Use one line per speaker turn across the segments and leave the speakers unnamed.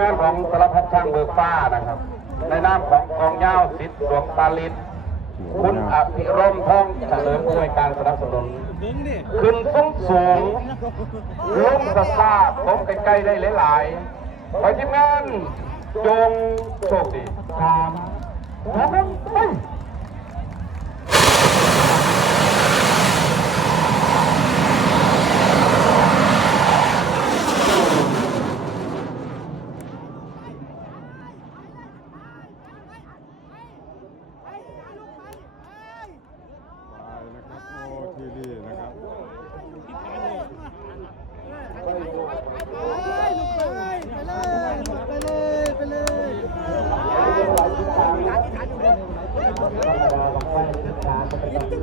งานของสารพัดช่างเบิกฟ้านะครับ ในนามของกองยาวสิทธิ์ดวงตาลินคุณอภิรมย์ทองเฉลิมผู้ในวยการสนับสนุน ขึ้นสูงสูงลงสะซาร์ผมใกล้ๆได้หลายๆ ไปทีมงานจงโชคดีสามสองไป
นะครับโอ้ทีรีนะครับ
เดี๋ยวเดี๋ยวเดี๋ยวใจเย็นเดี๋ยวเดี๋ยวเดี๋ยวเดี๋ยวเดี๋ยวคิดอยู่อะ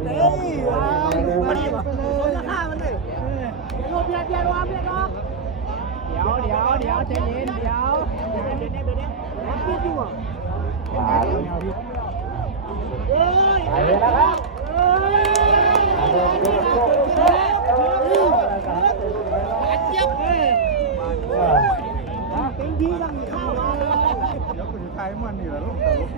ไปเลยนะครับ
เป็นที่ตั้งข้าว
เดี๋ยวคุณจะทายมันนี่แหละลูกตลก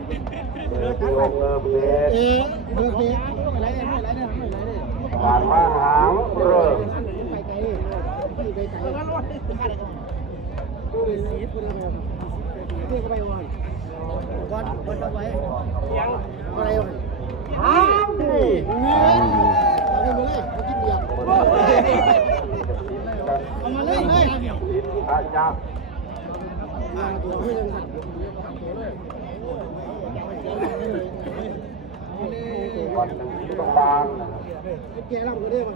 เริ่มลงเริ่มเบส
เอ๊ะเบิกเบิกไม่ไรไม่ไรเนี่ยไม่ไรเนี่ย
ผ่านมาหางเริ่ม
ไปไกลไปไกลไปไกลดูสีคนละแบบเรียกไปวันวันวันไว้ยังอะไรวันอ้าวนี่เอาไปเลยมากินเบียร์เอามาเลยเลย
อาจารย์
ตัวเพื่อน
วันหนึ่งที่ต้องบางนะครับ
แกเราไม่ได้มา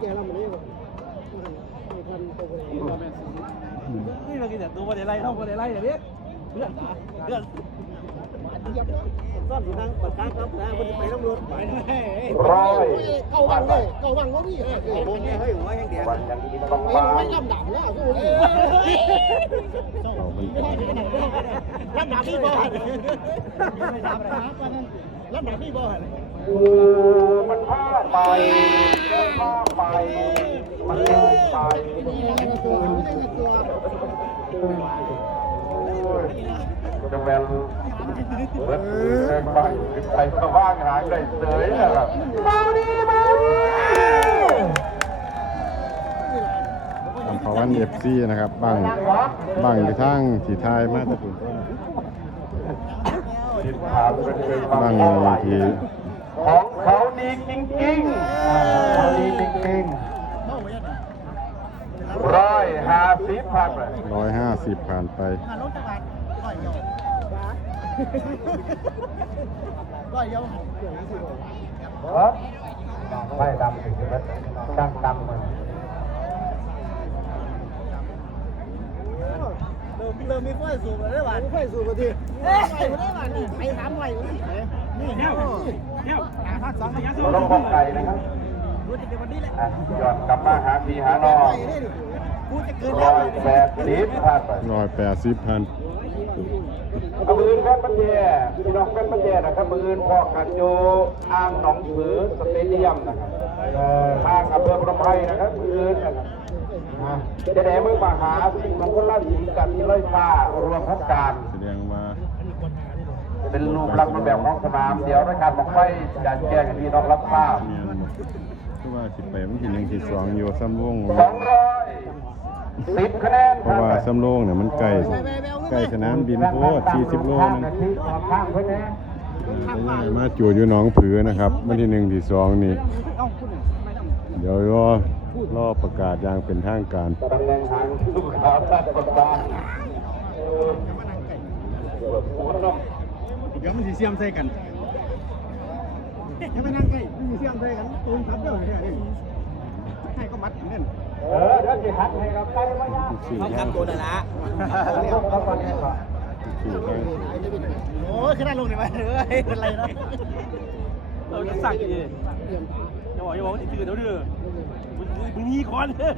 แกเราไม่ได้มาทันตัว
นี่เรากินแต่ตัวบนไล่เท่าบนไล่อย่างนี้เพื่อนเพื่อน
ซ่อนอยู่ทางปากกาครับนะมันไปน้ำรถไป
ร้อย
เก้าวังเลยเก้าวังก็มีเฮ้ยเฮ้ยหัวยังเดียว
วันยังที่ต้อง
ไม่
บาง
ไม่ลำดับแล้วกูนี่
เอามัน
ลำดับพี่บอลลำดับพี่บอล
กูมันพลาดไปมันพลาดไปมันเลยไป
นี่อะไรมาตัวไม่ได้มาตัว
โอ้ยจะเป็น เบิดเกินไปไปสว่างหายได้เสยนะครับเมาดีเมาดี
ทำภาวันเอฟซีนะครับบ้างบ้างอยู่ทางสีทายมาแตะปุ่นต้น
ทิศทางเป็นเป็น
บ้าง
เท่าไหร่
ที
ของเขาดีจริงๆเขาดีจริงๆร้อยห้าสิบพันเลย
ร้อยห้าสิบผ่านไป
ครับไม่ดำถึงจะเป็นช่างดำมัน
เริ่มเริ่มมีไฟสูบแล้วหวานไฟสูบมาทีไฟมาได้หวานนี่ไปถามไฟนี่เนี่ยเนี่ยห้าสองระยะสอ
เรา
ง
ต้องป้องไก่นะครับ
รู้จักวันนี้แหละ
อะย้อนกลับมาหาพี่หาน้อง
กูจะเกิน
ร้อยแปดสิบพัน ไป
ร้อยแปดสิบพัน
เอามือแฟนปัญญาพี่น้องแฟนปัญญานะครับมือพอกันโยอ่างหนองผือสเตเดียมนะครับทางอำเภอพนมไพรนะครับมือนะครับอะจะแดมือมาหาสิ่งมงคลราศีกันที่ร้อยฟ้ารวมพัฒการ
แสดงว่า
เป็นรูปลักษณ์แบบของสนามเดี๋ยวรายการบอกไฟจะแจ้งให้พี่น้องรับทราบ
เมียนคือว่าสิบแปดมันทีหนึ่งทีสองอยู่ซ้ำวง
สองร้อย สิบคะแนน
เพราะว่าซ้ำโลงเนี่ยมันใกล้ใกล้สนามบินโพดสี่สิบโลนึง
ข้างเพื่อนนะ
มาจูดอยู่หนองผือนะครับวันที่หนึ่งที่สองนี่ เดี๋ยวรอรอประกาศอย่างเป็นทางการ
ตำแหน่งทางลูกค้าท่านประธาน
เดี๋ยวมันสีเสียมใส่กัน
ยังไม่นั่งใกล้มีเสียงใส่กันตูนทับเด้อเนี่ยให้ก็มัดเน่น
เออท่าน สิหักให้กับไปมายาก
สี่
ต้อง
ห้า
ทำตัวนะนะ
เรียกเขามาเนี่ยก่อน
สี่ห้า
โอ้ยขึ้นได้ลงได้ไหมเอ้ยเป็นไรนะ
เราจะสั่งยังไงอย่าบอกอย่าบอกว่าติดตื่นเดี๋ยวดื้อมึงมีคอนเด้อ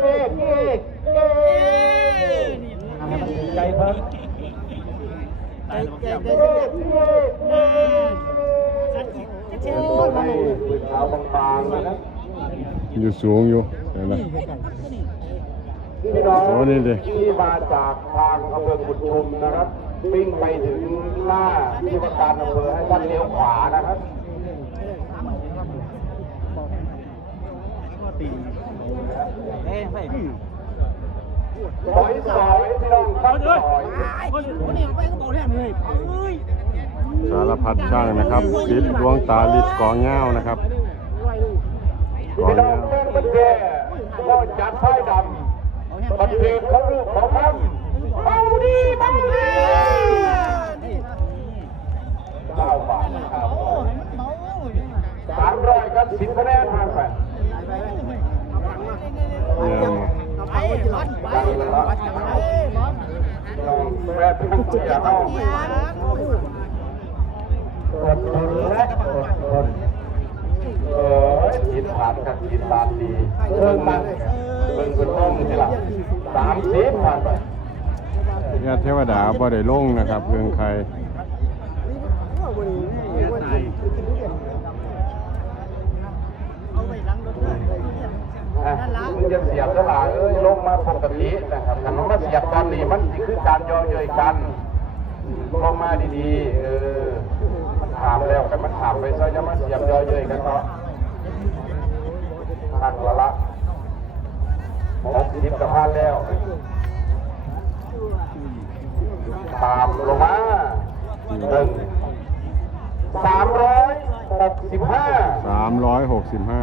เอ๊ะเอ๊ะเอ๊ะใจเพิ่ม
ตายแล้ว
แก่
เกี่ยว
แก่สิบเอ็ด
เป็นตัวให้ปืนขาวบางๆนะครับ
อยู่สูงอยู่ เดี๋ยวนะ
พี่น้อง
โอ้นี่ดิ
ที่มาจากทางอำเภอกุดชุมนะครับวิ่งไปถึงหน้าที่ว่าการอำเภอให้ท่านเลี้ยวขวานะครับ
เฮ้ยไป
ซอยซอยพี่น้องครับซอย
คนนี้ไปก็บอกแน่เลยเอ้ย
สารพัดช่างนะครับติดดวงตาลิดกองเงานะครับกอง
พี่น้อง
เงา
เพื่อนมันแก่ก็จัดไฟดำบันเทิงเขาลูกของมันเอาดีบังดีเก้าบาทนะครับสามร้อยกับสิบคะแนนทางไป
เนี่ยมา
ไปร้อนไปร้อนไปร้อน
ลองแม่พี่เสียเอา นทานกับกินทานดีเรื่องมันเบิ่งเป็นห้องที่ละสามสิบผ่านไป
เนี่ยเทวดาบ่ได้ลงนะครับเรื่องใคร
เอาไปล้างรถเลย
อะมึงจะเสียบเท่าไหร่เอ้ยลงมาปกตินะครับถ้ามันมาเสียบตอนนี้มันสิคือการย่อเย้ยกันลงมาดีๆเออมันถามแล้วแต่มันถามไปซะจะมาเสียบย่อเย้ยกันเนาะ หักละละหกสิบกับพันแล้ว ตามลงมาหนึ่งสามร้อยหกสิบห้า
สามร้อยหกสิบห้า